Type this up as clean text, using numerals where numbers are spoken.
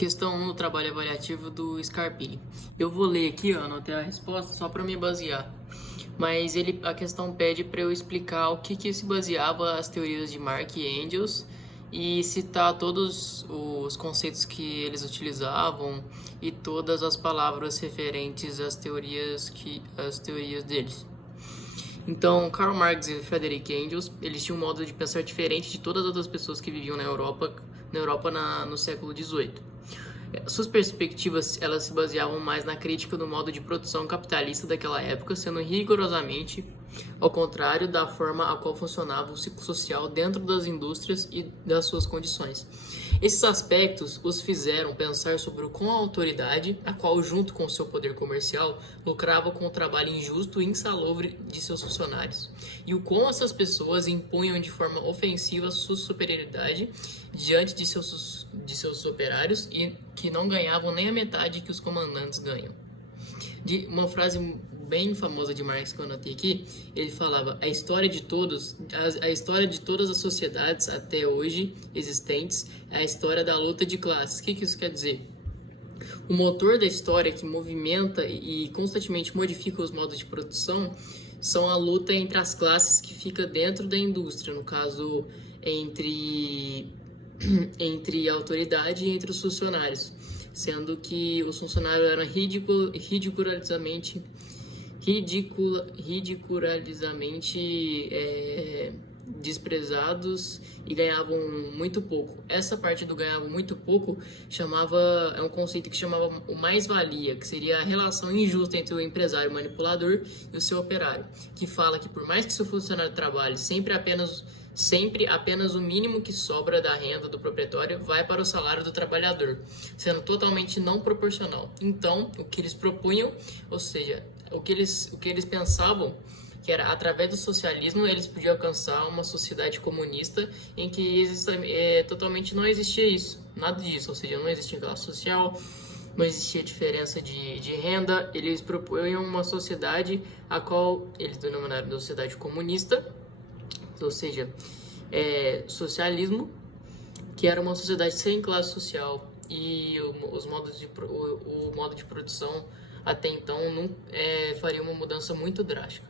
Questão 1 no trabalho avaliativo do Scarpini. Eu vou ler aqui, ó, anotei a resposta só para me basear. Mas a questão pede para eu explicar o que se baseava as teorias de Mark e Engels e citar todos os conceitos que eles utilizavam e todas as palavras referentes às teorias deles. Então, Karl Marx e Friedrich Engels, eles tinham um modo de pensar diferente de todas as outras pessoas que viviam no século XVIII. Suas perspectivas, elas se baseavam mais na crítica do modo de produção capitalista daquela época, sendo rigorosamente ao contrário da forma a qual funcionava o ciclo social dentro das indústrias e das suas condições. Esses aspectos os fizeram pensar sobre o quão a autoridade, a qual junto com seu poder comercial, lucrava com o trabalho injusto e insalubre de seus funcionários, e o quão essas pessoas impunham de forma ofensiva sua superioridade diante de seus operários e que não ganhavam nem a metade que os comandantes ganham. De uma frase bem famosa de Marx que eu anotei aqui, ele falava: a história de todas as sociedades até hoje existentes é a história da luta de classes. O que isso quer dizer? O motor da história que movimenta e constantemente modifica os modos de produção são a luta entre as classes que fica dentro da indústria, no caso entre a autoridade e entre os funcionários, sendo que os funcionários eram ridicularizamente desprezados e ganhavam muito pouco. Essa parte do ganhavam muito pouco é um conceito que chamava o mais-valia, que seria a relação injusta entre o empresário manipulador e o seu operário, que fala que por mais que seu funcionário trabalhe sempre apenas o mínimo que sobra da renda do proprietário vai para o salário do trabalhador, sendo totalmente não proporcional. Então, o que eles propunham, ou seja, o que eles pensavam, que era através do socialismo eles podiam alcançar uma sociedade comunista em que totalmente não existia isso, nada disso, ou seja, não existia classe social, não existia diferença de renda. Eles propunham uma sociedade a qual eles denominaram de sociedade comunista, ou seja, socialismo, que era uma sociedade sem classe social, e o modo de produção até então não faria uma mudança muito drástica.